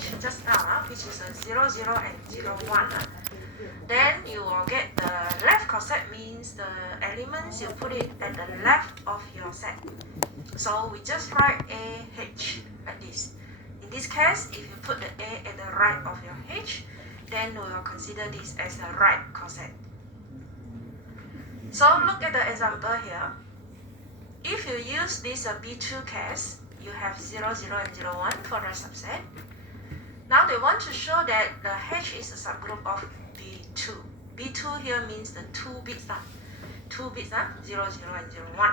h just now, which is 0, 0 and 0, 1. Then you will get the left coset means the elements you put it at the left of your set. So we just write a h like this. In this case, if you put the a at the right of your h, then we will consider this as a right coset. So look at the example here. If you use this B2 case, you have 0, 0 and 0, 1 for the subset. Now they want to show that the H is a subgroup of B2. B2 here means the 2 bits, 0, 0 and 0, 1.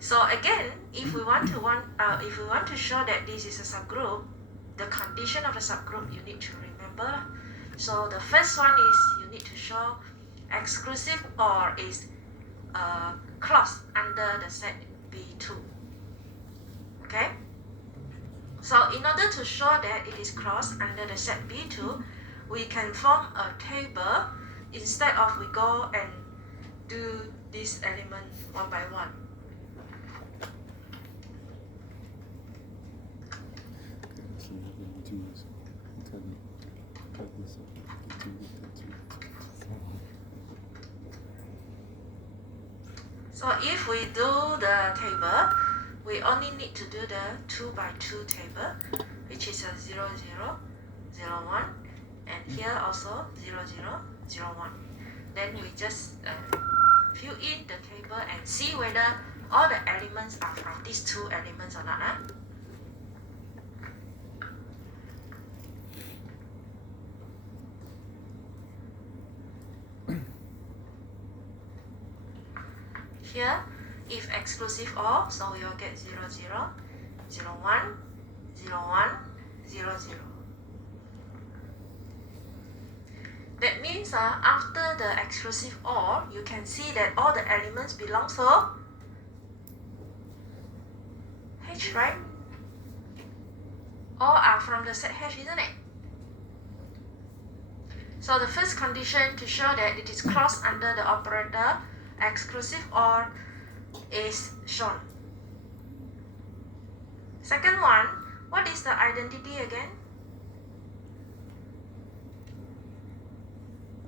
So again, if we want to show that this is a subgroup, the condition of the subgroup you need to remember. So the first one is you need to show exclusive OR is clause under the set B2. Okay? So in order to show that it is clause under the set B2, we can form a table instead of we go and do this element one by one. So if we do the table, we only need to do the 2 by 2 table, which is a 0, 0, 0, 1, and here also 0, 0, 0, 1. Then we just fill in the table and see whether all the elements are from these two elements or not. Here, if exclusive OR, so we will get 0, 0, 0, 1, 0, 1, 0, 0. That means after the exclusive OR, you can see that all the elements belong to H, right? All are from the set H, isn't it? So the first condition to show that it is clause under the operator exclusive OR is shown. Second one, what is the identity again?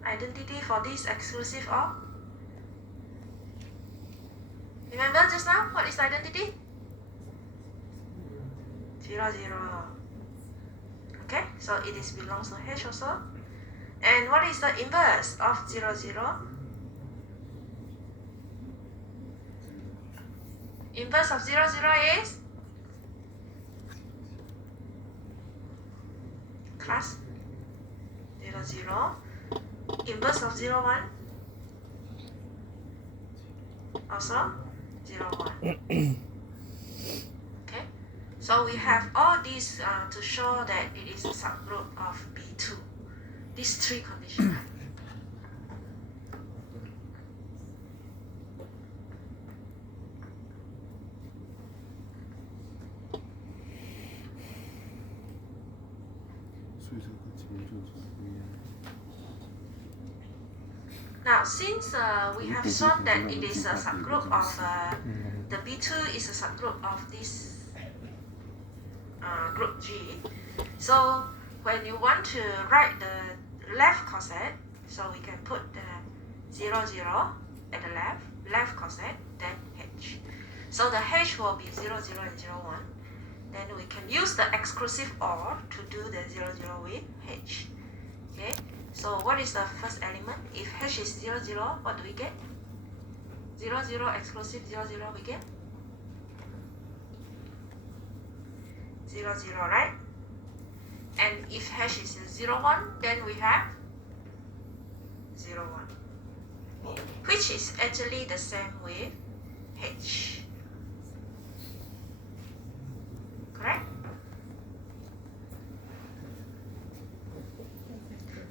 Identity for this exclusive OR? Remember just now, what is the identity? 0, 0. Okay, so it is belongs to H also. And what is the inverse of 0, 0? Inverse of 0, 0 is class 0, 0. Inverse of 0, 1 also 0, 1. Okay, so we have all these to show that it is a subgroup of B2. These three conditions. Now, since we have shown that it is a subgroup of the B2 is a subgroup of this group G, so when you want to write the left coset, so we can put the 0, 0 at the left coset, then H. So the H will be 0, 0 and 0, 1. Then we can use the exclusive OR to do the 0, 0 with H. Okay, so what is the first element? If H is 0, 0, what do we get? 0, 0 exclusive 0, 0 we get 0, 0, right? And if H is 0, 1, then we have 0, 1, which is actually the same with H. Correct?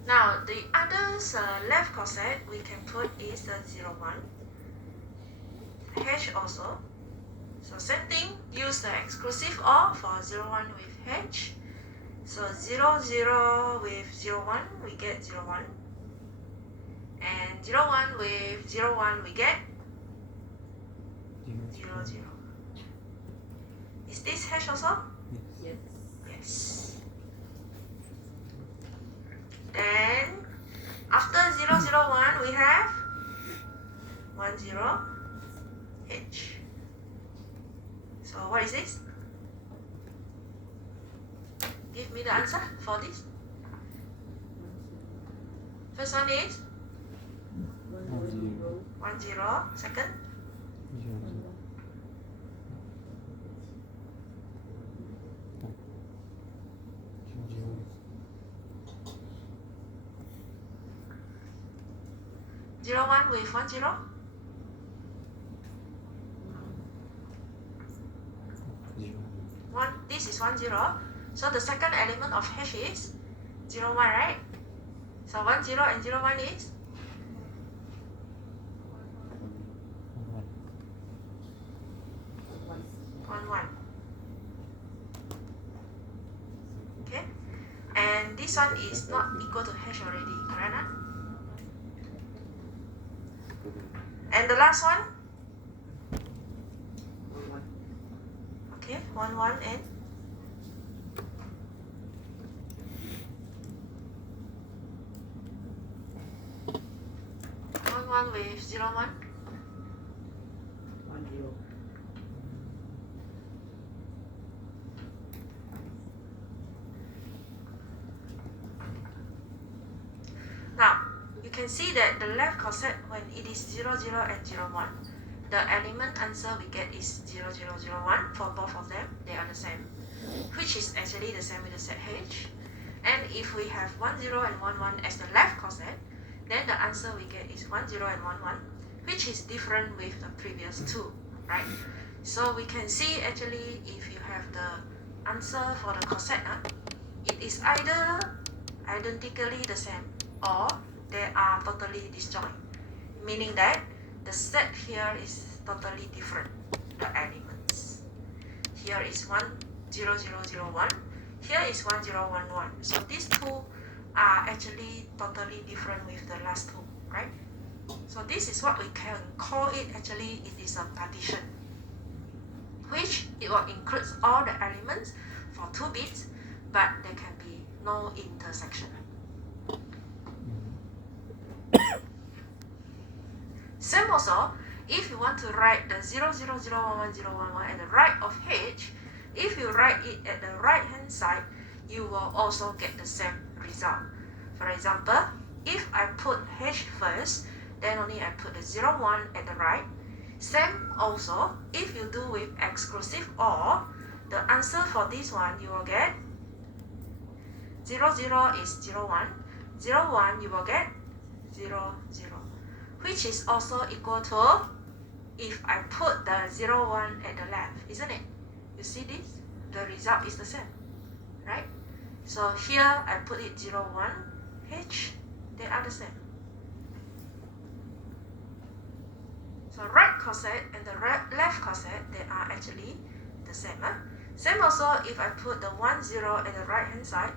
Now, the others left coset we can put is 0, 1. H also. So same thing, use the exclusive OR for 0, 1 with H. So 0, 0 with 0, 1, we get 0, 1. And 0, 1 with 0, 1, we get 0, 0. Is this H also? Yes. Yes. 1 we have 1, 0, H. So what is this? Give me the answer for this. First one is 1, 0. Second? 0, 1 with 1, 0. This is 1, 0. So the second element of H is 0, 1, right? So 1, 0 and 0, 1 is 1, 1. Okay? And this one is not equal to H already, correct? Huh? And the last one? Okay, 1, 1 and 1 with 0, 1. 1, 0. Now, you can see that the left coset, when it is 0, 0 and 0, 1, the element answer we get is 0, 0, 0, 1 for both of them. They are the same, which is actually the same with the set H. And if we have 1, 0 and 1, 1 as the left coset, then the answer we get is 1, 0 and 1, 1, which is different with the previous two, right? So we can see actually if you have the answer for the coset, it is either identically the same or they are totally disjoint, meaning that the set here is totally different, the elements. Here is 1, 0, 0, 0, 1. Here is 1, 0, 1, 1. So these two are actually totally different with the last two, right? So this is what we can call it, actually it is a partition, which it will include all the elements for 2 bits, but there can be no intersection. Same also, if you want to write the 0, 0, 0, 1, 1, 0, 1, 1 at the right of H, if you write it at the right hand side, you will also get the same result. For example, if I put H first, then only I put the 0, 1 at the right. Same also, if you do with exclusive OR, the answer for this one you will get 0, 0 is 0, 1. 0, 1 you will get 0, 0, which is also equal to if I put the 0, 1 at the left, isn't it? You see this? The result is the same, right? So here I put it 0, 1, H, they are the same. So right coset and the left coset, they are actually the same. Same also if I put the 1, 0 at the right hand side,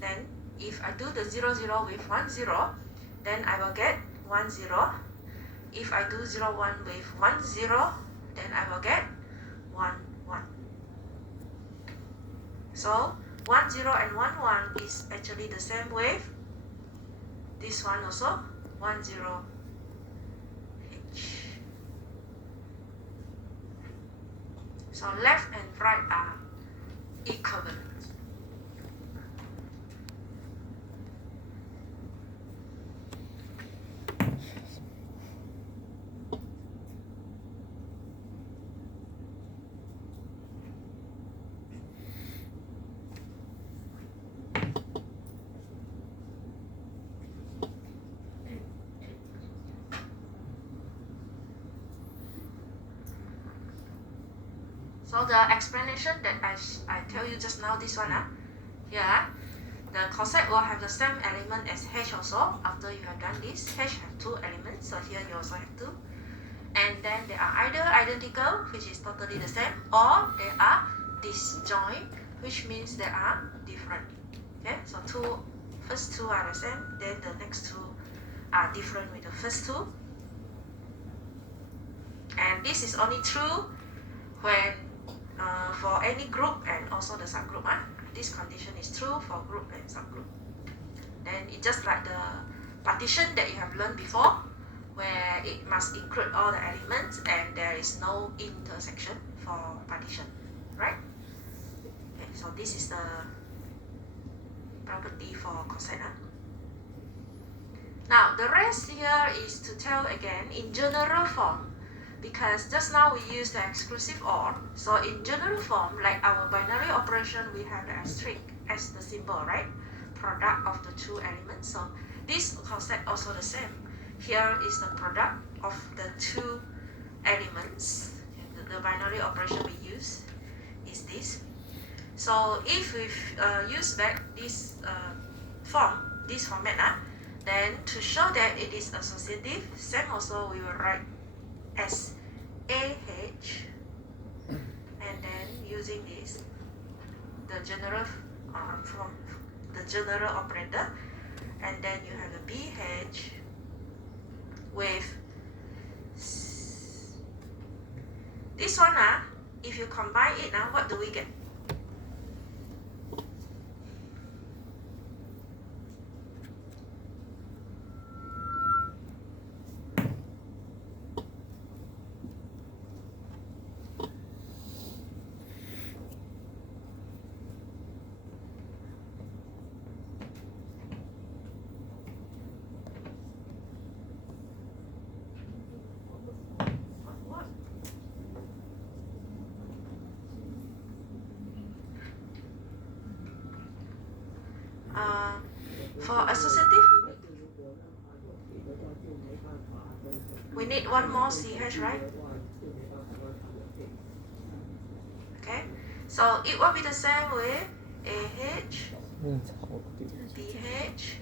then if I do the 0, 0 with 1, 0, then I will get 1, 0. If I do 0, 1 with 1, 0, then I will get 1, 1. So 1, 0 and 1, 1 is actually the same with this one also, 1, 0, H. So left and right are equivalent. So the explanation that I tell you just now, this one, here, the coset will have the same element as H also. After you have done this, H have 2 elements, so here you also have 2. And then they are either identical, which is totally the same, or they are disjoint, which means they are different. Okay, so first two are the same, then the next 2 are different with the first 2. And this is only true when for any group and also the subgroup. This condition is true for group and subgroup. Then it's just like the partition that you have learned before, where it must include all the elements and there is no intersection for partition, right? Okay, so this is the property for coset. Now the rest here is to tell again in general form, because just now we used the exclusive OR. So in general form, like our binary operation, we have the asterisk as the symbol, right? Product of the two elements. So this coset also the same. Here is the product of the two elements. The binary operation we use is this. So if we use back this format, then to show that it is associative, same also we will write as AH, and then using this, the general from the general operator, and then you have the BH with this one. If you combine it now, what do we get? For associative, we need one more CH, right? Okay, so it will be the same with AH, BH,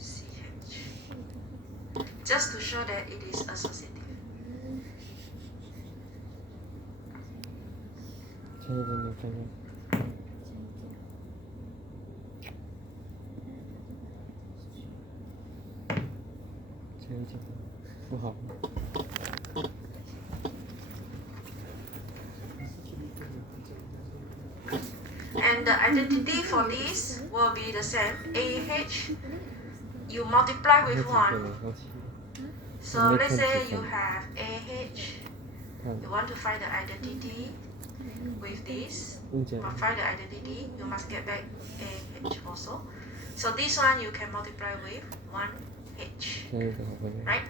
CH, just to show that it is associative. And the identity for this will be the same. AH, you multiply with 1. So let's say you have AH, you want to find the identity with this. To find the identity, you must get back AH also. So this one you can multiply with 1H, right?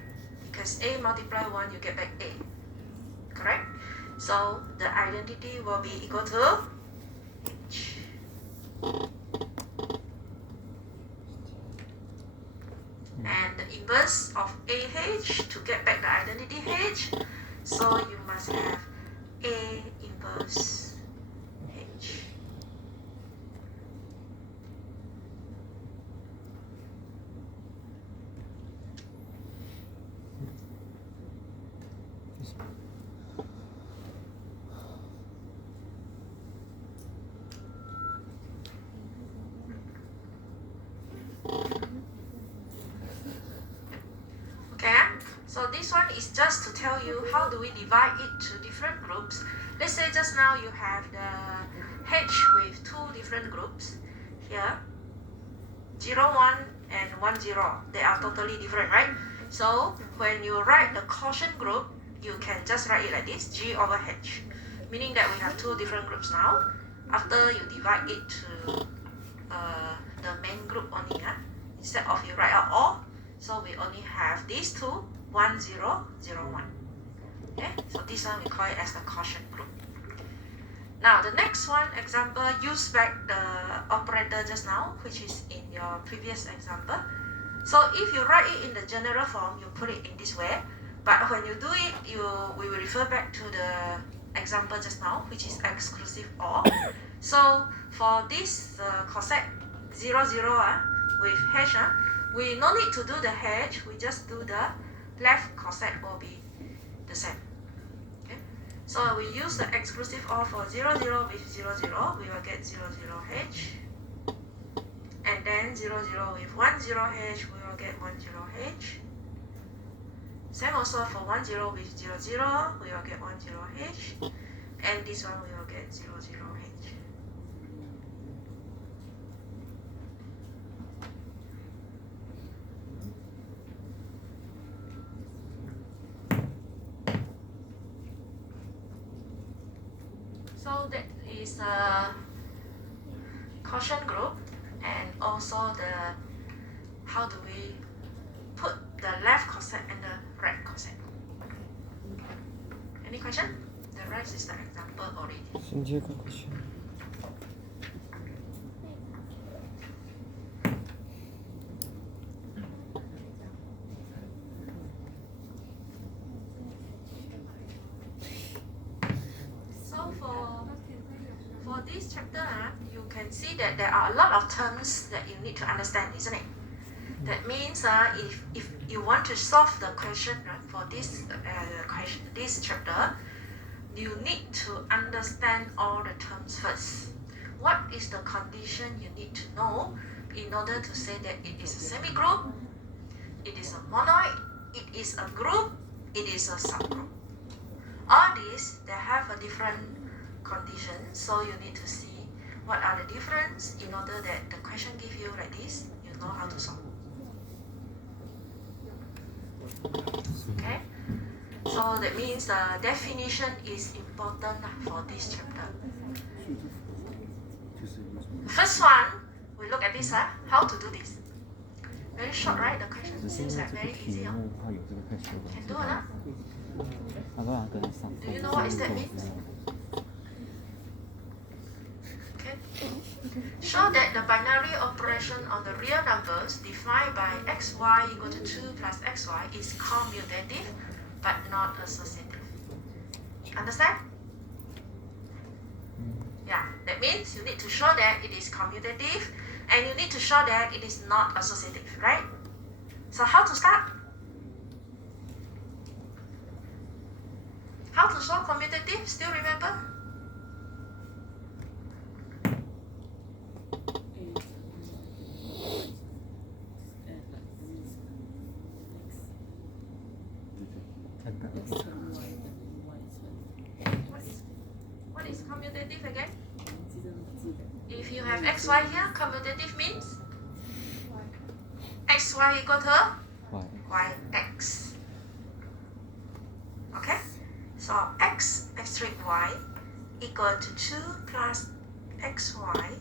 Because A multiply 1, you get back A, correct? So the identity will be equal to H. And the inverse of AH, to get back the identity H, so you must have A inverse H. So this one is just to tell you how do we divide it to different groups. Let's say just now you have the H with two different groups here, 0, 1 and 1, 0. They are totally different, right? So when you write the quotient group, you can just write it like this, G over H, meaning that we have two different groups now. After you divide it to the main group only, instead of you write out all, so we only have these two, 1, 0, 0, 1. Okay, so this one we call it as the quotient group. Now the next one example, use back the operator just now, which is in your previous example. So if you write it in the general form, you put it in this way. But when you do it, we will refer back to the example just now, which is exclusive OR. So for this coset 0, 0 with H, we no need to do the H, we just do the left coset will be the same. Okay? So we use the exclusive OR for 0, 0 with 0, 0, we will get 0, 0 H. And then 0, 0 with 1, 0 H, we will get 1, 0 H. Same also for 1, 0 with 0, 0, we will get 1, 0 H. And this one we will get 0, 0 H. is a quotient group, and also the how do we put the left coset and the right coset. Any question? The rest is the example already. So for this chapter, you can see that there are a lot of terms that you need to understand, isn't it? That means if you want to solve the question for this question, this chapter, you need to understand all the terms first. What is the condition you need to know in order to say that it is a semi-group, it is a monoid, it is a group, it is a subgroup. All these, they have a different condition, so you need to see what are the difference in order that the question give you like this, you know how to solve. Okay? So that means the definition is important for this chapter. First one, we look at this, how to do this. Very short, right? The question seems like very easy. Can do it, Do you know what is that means? Okay. Show that the binary operation on the real numbers defined by xy equal to 2 plus xy is commutative but not associative. Understand? Yeah, that means you need to show that it is commutative and you need to show that it is not associative, right? So how to start? How to solve commutative? Still remember? What is commutative again? If you have xy here, commutative means xy equal to yx. Okay? So x straight y equal to 2 plus xy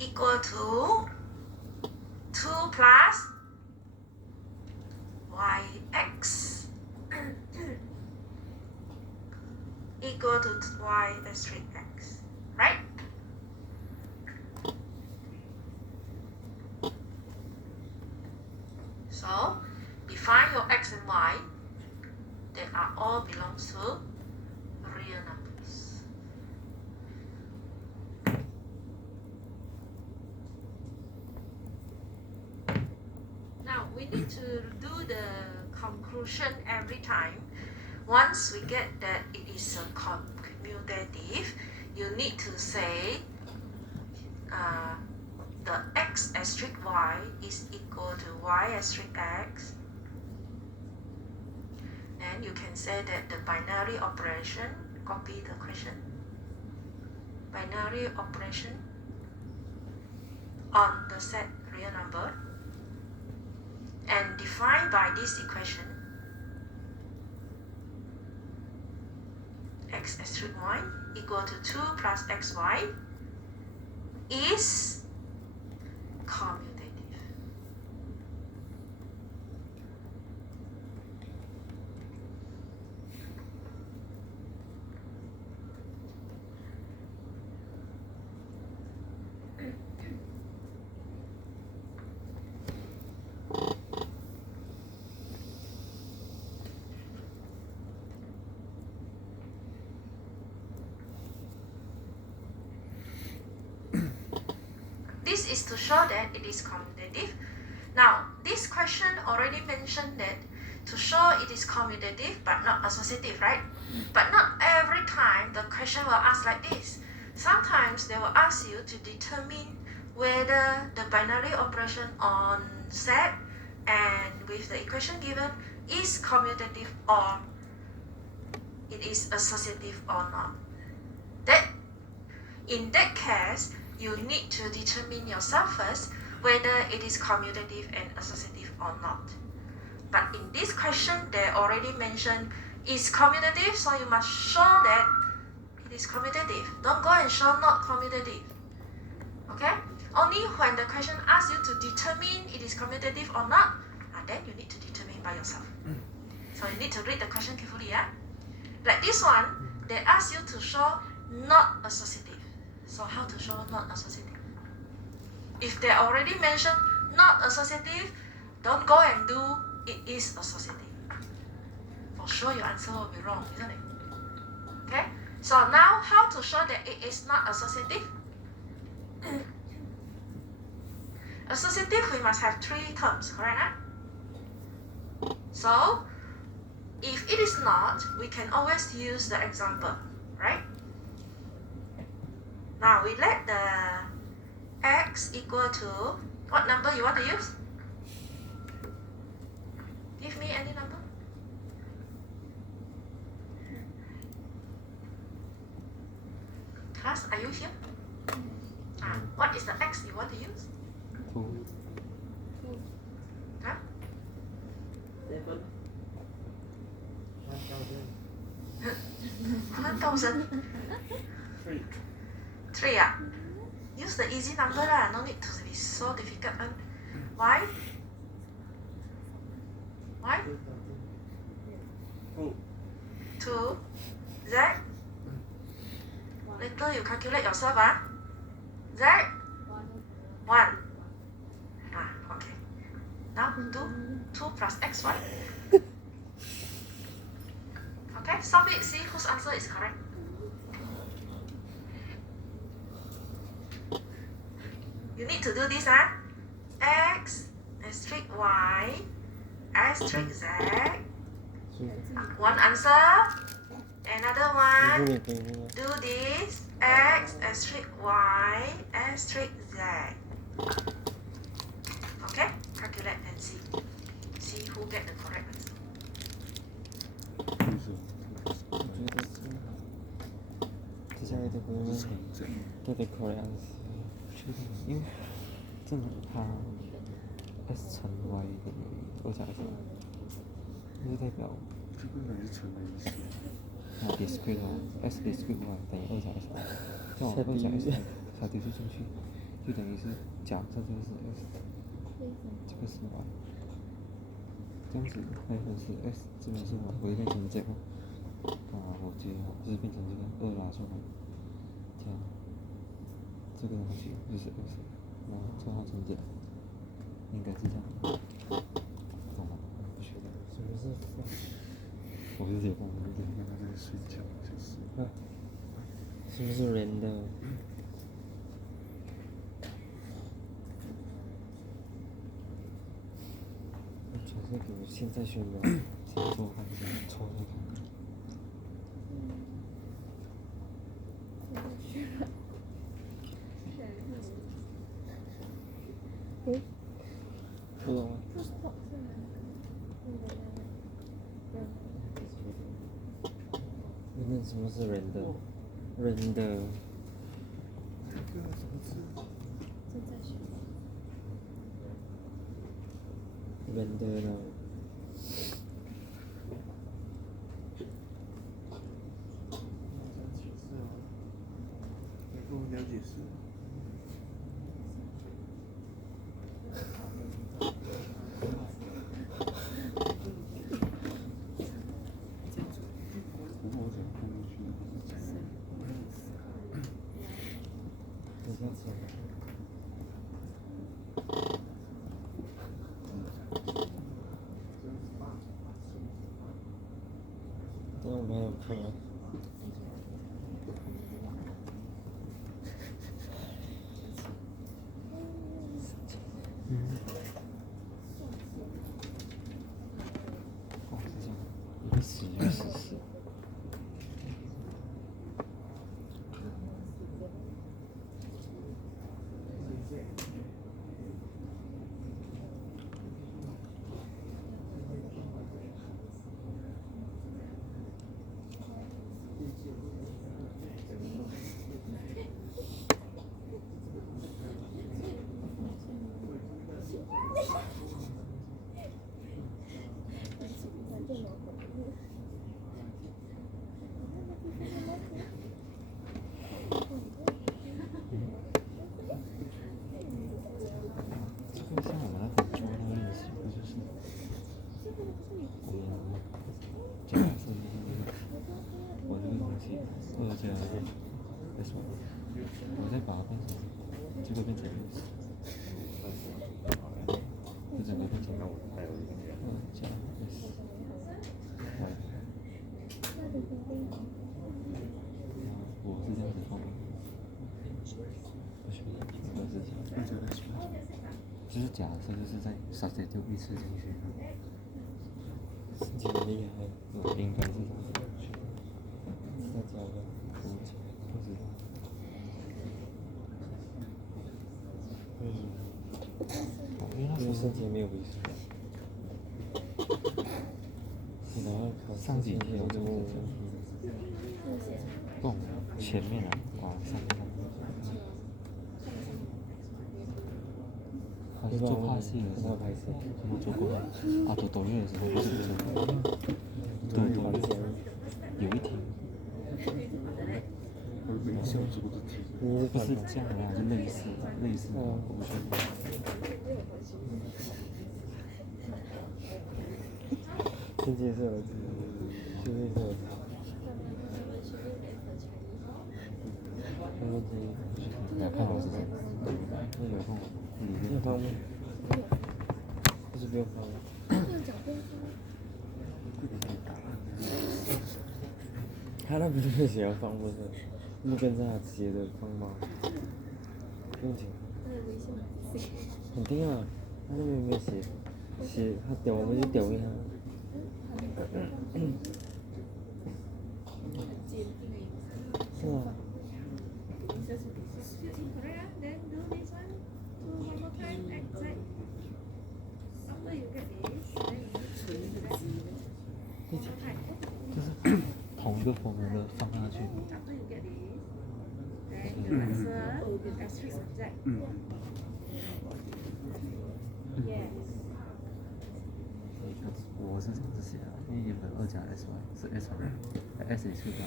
equal to 2 plus yx equal to y straight x, right? So define your x and y that are all belongs to real numbers. Now we need to do the conclusion every time. Once we get that it is a commutative, you need to say the x asterisk y is equal to y asterisk x. And you can say that the binary operation, copy the question, binary operation on the set real number and defined by this equation, x asterisk y equal to 2 plus xy is commutative. This is to show that it is commutative. Now, this question already mentioned that to show it is commutative but not associative, right? But not every time the question will ask like this. Sometimes they will ask you to determine whether the binary operation on set and with the equation given is commutative or it is associative or not. In that case, you need to determine yourself first whether it is commutative and associative or not. But in this question, they already mentioned it's commutative, so you must show that it is commutative. Don't go and show not commutative. Okay? Only when the question asks you to determine it is commutative or not, then you need to determine by yourself. So you need to read the question carefully. Yeah? Like this one, they ask you to show not associative. So how to show not associative? If they already mentioned not associative, don't go and do it is associative. For sure your answer will be wrong, isn't it? Okay? So now how to show that it is not associative? Associative, we must have 3 terms, correct? Huh? So, if it is not, we can always use the example, right? Now, we let the x equal to, what number you want to use? Give me any number. Class, are you here? What is the x you want to use? 2. Huh? 7. 1,000. 3. 3 ah? Use the easy number lah, no need to be so difficult one. Why? Why? 2. Z? Later you calculate yourself ah. Z? 1. Okay. Now do 2 plus x, right? Okay, solve it, see whose answer is correct. You need to do this, x asterisk y asterisk z. One answer. Another one. Do this, x asterisk y asterisk z. Okay, calculate and see. See who get the correct answer. 接下来这个都得 correct answer， 确定，因为这种它 s 乘 y 等于2加 s， 就是代表这个等于乘的意思。discrete s discrete y 等于2加 s， 这样2加 s 它丢进去，就等于是假设这个是 s， 这个是 y， 这样子还有是 s 这边是 y， 我就变成这样。我觉得就是变成这个2拿出来，这样，这个东西就是20，然后转化成这样，应该是这样，懂吗？不学的，什么是放？我是解放，我是解放，他在睡觉，就是。什么是人的？全是给我现在学的，先做看看，抽抽看。不懂吗？那什么是人的？人的。这个什么字？正在学。人的呢？解释啊，你跟我了解释。我没有课。哦，是这样，一个死就死死。就会变成60，就整个变成加 S， 我是这样子放的，不行，我是这样，就是假设就是在substitute一次进去，挺厉害，应该是这样子，那假的，不知道。因为申请没有回数。然后考上几天我就不，前面啊，上面。还是做拍戏的时候，我做过啊，做抖音的时候不是做，对，有一天，没小做的题，不是这样的，就类似，我不确定。先介绍我自己，先介绍我自己。来看我是谁？那有空不用放吗？不是不用放吗？他那不是会写要放不是？不跟着他写的放吗？不用紧。肯定啊，他那边没有写他屌我们就屌给他。是啊。就是同一个风格的放下去。我是这样子写的，因为原本2加 sy 是 s 也去掉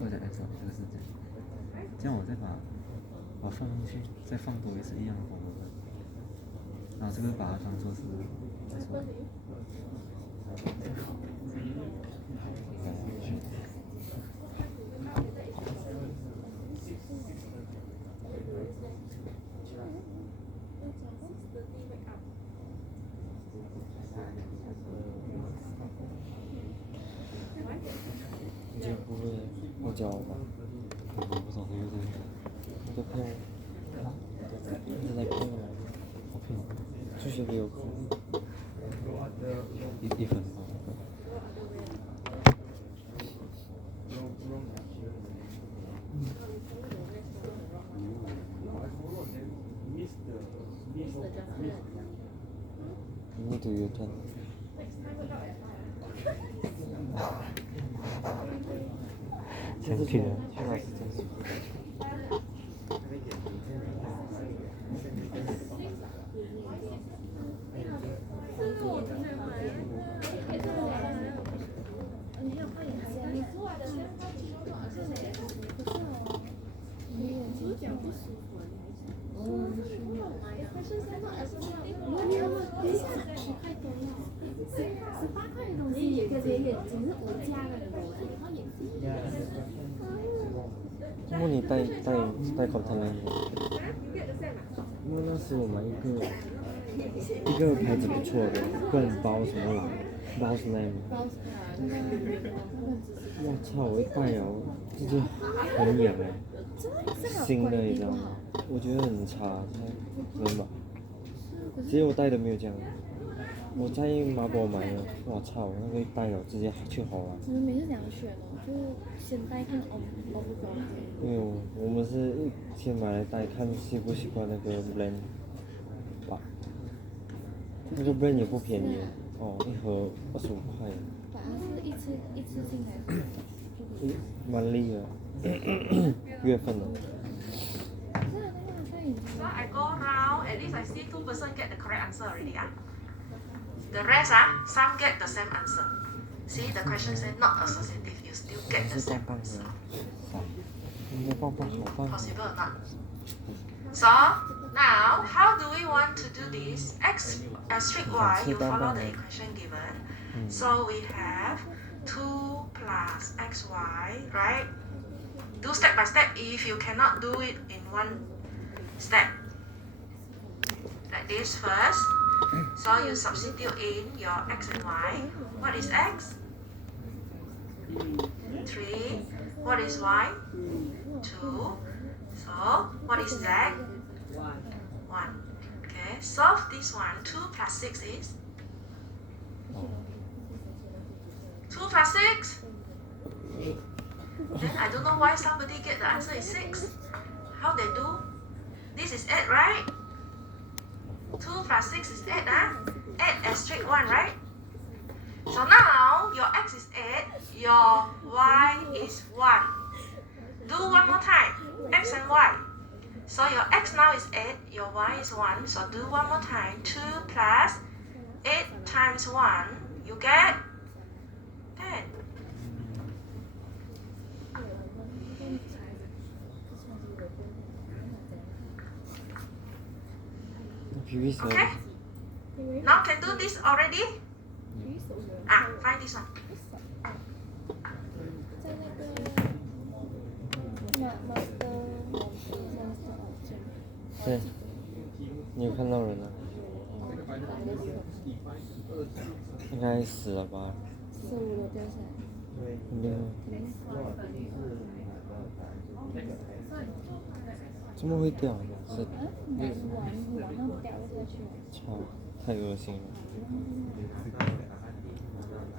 2加 sy 这个是这样，这样我再把放进去，再放多一次一样的风格，然后这个把它当做是 sy。你不会我教吧？我不懂这个东西。都骗我。你在骗我？我骗你。数学给我扣。1分。你都有赚。先去了。薛老师真是。那你带 container 因为那时我买一个牌子不错的，不懂包什么来，包什么来？我操！我一带哦，直接很痒哎，新的你知道吗？我觉得很差，真的。其实我带的没有这样，我在马博买的，我操！那个一带哦，直接去好了。你们每次怎样选呢？就是先带看不高。因为我们是先买来带看习不习惯那个 blend 吧，那个 blend 也不便宜哦，一盒25块。反而是一次性还是？蛮厉的，月份的。So I go round, at least I see 2 person get the correct answer already. The rest, some get the same answer. See, the question said not associative, you still get the same answer. 应该棒棒好棒。 Possible or not? So, now, how do we want to do this? X strict y, you follow the equation given. So we have 2 plus xy, right? Do step by step. If you cannot do it in one step. Like this first. So you substitute in your x and y. What is x? 3. What is y? 2. So what is z? 1. Okay, solve this one. 2 plus 6 is? 2 plus 6? Then I don't know why somebody get the answer is 6. How they do? This is 8, right? 2 plus 6 is 8, huh? 8 asterisk 1, right? So now your x is 8, your y is 1. Do one more time, x and y. So your x now is 8, your y is 1. So do one more time, 2 plus 8 times 1, you get 10. Okay? Now can do this already? Find this one. 对，你有看到人了？应该死了吧？ 15楼掉下来。很厉害。怎么会掉？是往上掉下去。操，太恶心了。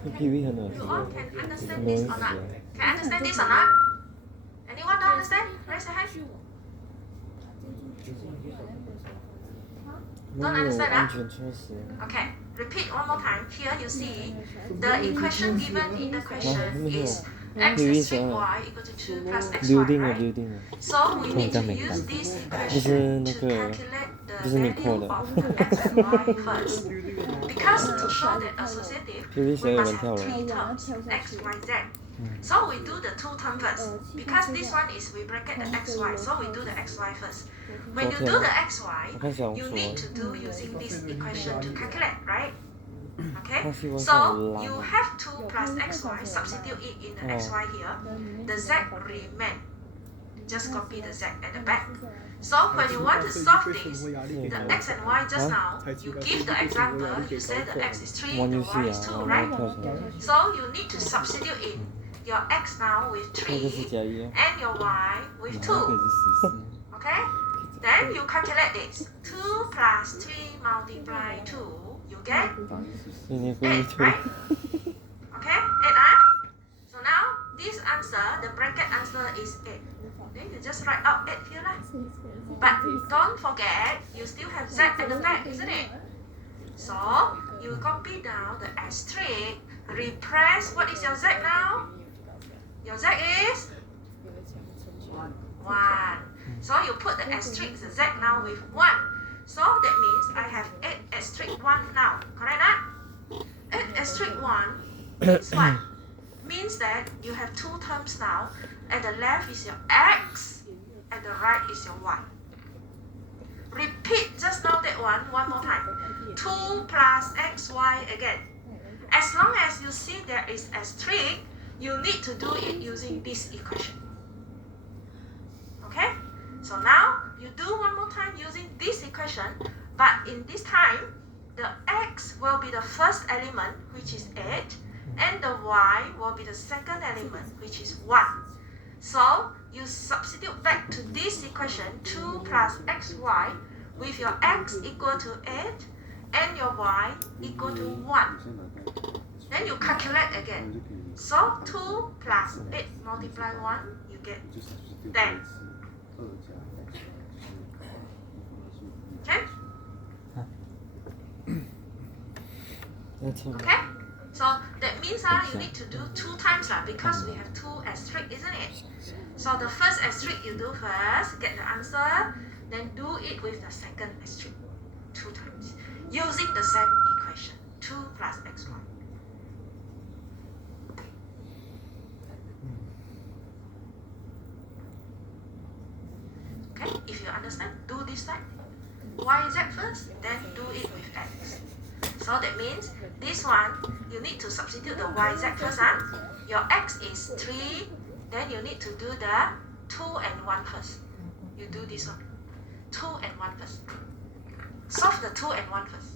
那 PV 很恶 You 心， all can understand 很 this 容易 or 死 not? 的。 Can understand this or not? Anyone don't understand? Raise your hand. 没 Don't 有 understand, 安全措施。 Okay, repeat one more time. Here you see the equation given in the question is x asterisk y equal to 2 plus xy, 溜定了， right? 溜定了。 So we need to use this 不是 equation 那 to 个， calculate 不 the 是你 value 扩的。 of the x and y first. Because to show that associative, PV 小 we 有 must 人跳 have 了。 three terms, x, y, z. So we do the two terms first. Because this one is we bracket the x, y, so we do the x, y first. When you do the x, y, 我看小红 you 书 need to do using this equation to calculate, right? Okay? 看新闻 So 很烂 you 啊。 have 2 plus xy, substitute it in the xy here. The z remain. Just copy the z at the back. So when you want to solve this, the x and y just now, you give the example, you say the x is 3, 玩 the 游戏 y 啊 is 2, 然 right? 后跳起来， So you need to substitute in your x now with 那个是 3加一啊。 and your y with 那个 2. 是14。 Okay? Then you calculate this. 2 plus 3 multiply 2, you get 你故意 8, 推 right? Okay? 8, So now, this answer, the bracket answer is 8. Then you just write out 8 here lah. But don't forget, you still have z at the back, isn't it? So, you copy down the asterisk, repress, what is your z now? Your z is 1. So you put the asterisk z now with 1. So that means I have 8 asterisk 1 now. Correct not? 8 asterisk 1 means what? Means that you have two terms now. At the left is your x, at the right is your y. Repeat just now that one more time. 2 plus xy again. As long as you see there is asterisk, you need to do it using this equation. Okay? So now you do one more time using this equation, but in this time, the x will be the first element, which is 8, and the y will be the second element, which is 1. So you substitute back to this equation 2 plus xy with your x equal to 8 and your y equal to 1. Then you calculate again. So 2 plus 8 multiply 1, you get 10. Okay? That's all. Okay? So that means you need to do 2 times because we have 2 asterisk, isn't it? So the first asterisk you do first, get the answer, then do it with the second asterisk 2 times using the same equation 2 plus xy. Okay, if you understand, do this side. Y, z first, then do it with x. So that means this one, you need to substitute the y, z first. Your x is 3, then you need to do the 2 and 1 first. You do this one. 2 and 1 first. Solve the 2 and 1 first.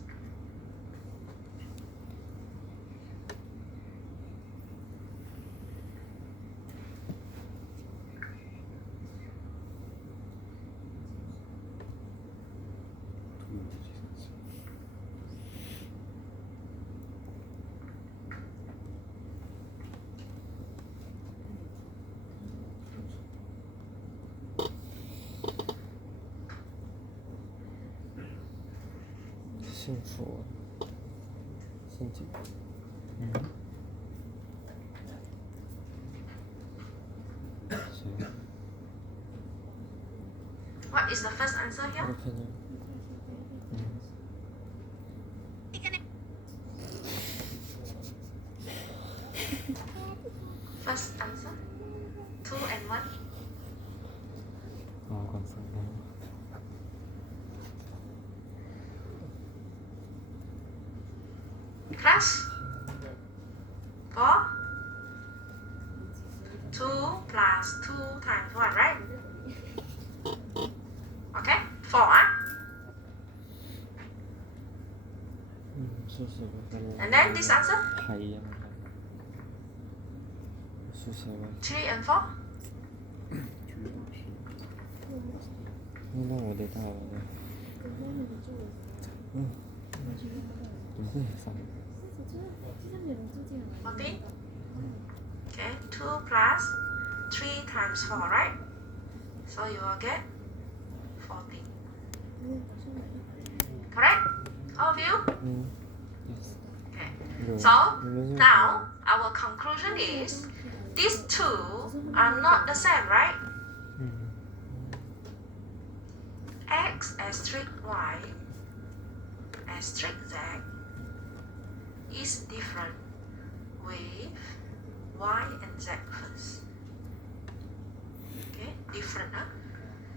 幸福，心情。行， What is the first answer here? 我看见。First answer? 2 and 1? รอก่อนสักครู่ Class? 4? 2 plus 2 times 1, right? Okay? 4, huh? 数学我看见。 And then this answer? 还一样的。数学我， 3 and 4? 那我得大了呢。怎么会3？ 14? Okay, 2 plus 3 times 4, right? So you will get 14. Correct? All of you? Yes. Okay. So now our conclusion is these two are not the same, right? X asterisk Y asterisk Z is different with Y and Z first. Okay, different, huh?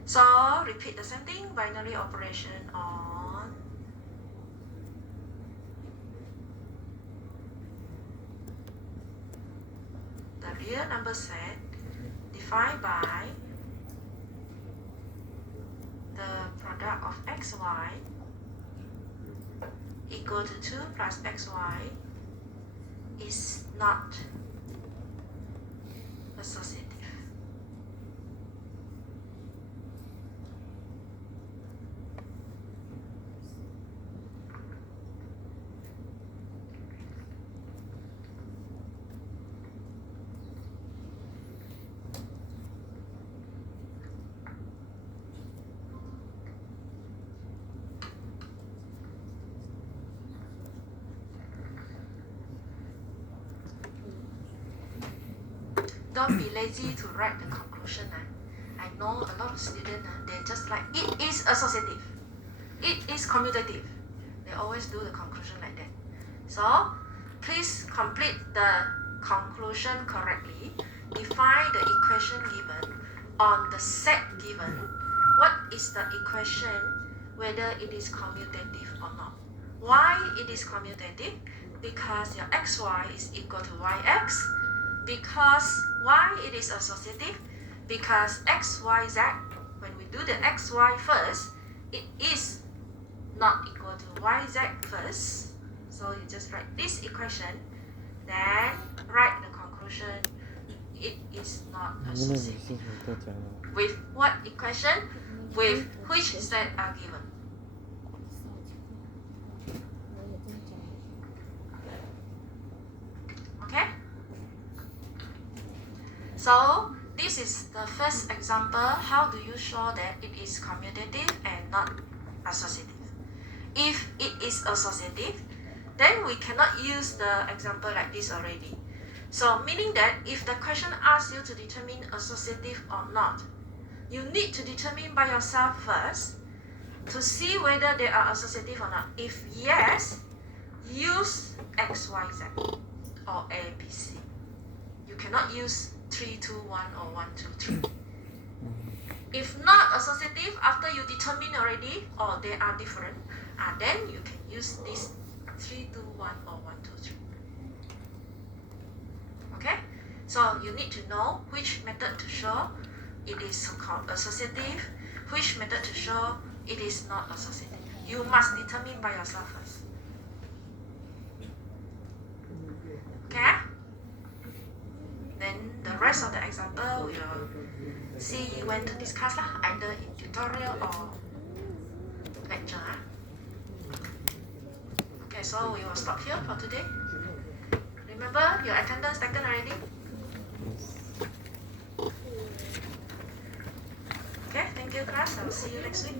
So repeat the same thing, binary operation on the real number set defined by the product of xy equal to 2 plus xy is not associative. Don't be lazy to write the conclusion. I know a lot of students, they just like, it is associative. It is commutative. They always do the conclusion like that. So, please complete the conclusion correctly. Define the equation given on the set given. What is the equation, whether it is commutative or not? Why it is commutative? Because your xy is equal to yx. Because why it is associative? Because x, y, z, when we do the xy first, it is not equal to yz first. So you just write this equation, then write the conclusion. It is not 那你 associative. 是不是都讲了？ With what equation? With which set are given? Okay? So this is the first example. How do you show that it is commutative and not associative? If it is associative, then we cannot use the example like this already. So meaning that if the question asks you to determine associative or not, you need to determine by yourself first to see whether they are associative or not. If yes, use X, Y, Z or A, B, C. You cannot use 3, 2, 1 or 1, 2, 3. If not associative, after you determine already or they are different, then you can use this 3, 2, 1 or 1, 2, 3. Okay? So you need to know which method to show it is so-called associative, which method to show it is not associated. You must determine by yourself first. Okay? Then the rest of the example we will see when to discuss lah, either in tutorial or lecture. Okay, so we will stop here for today. Remember your attendance taken already? Okay, thank you class. I will see you next week.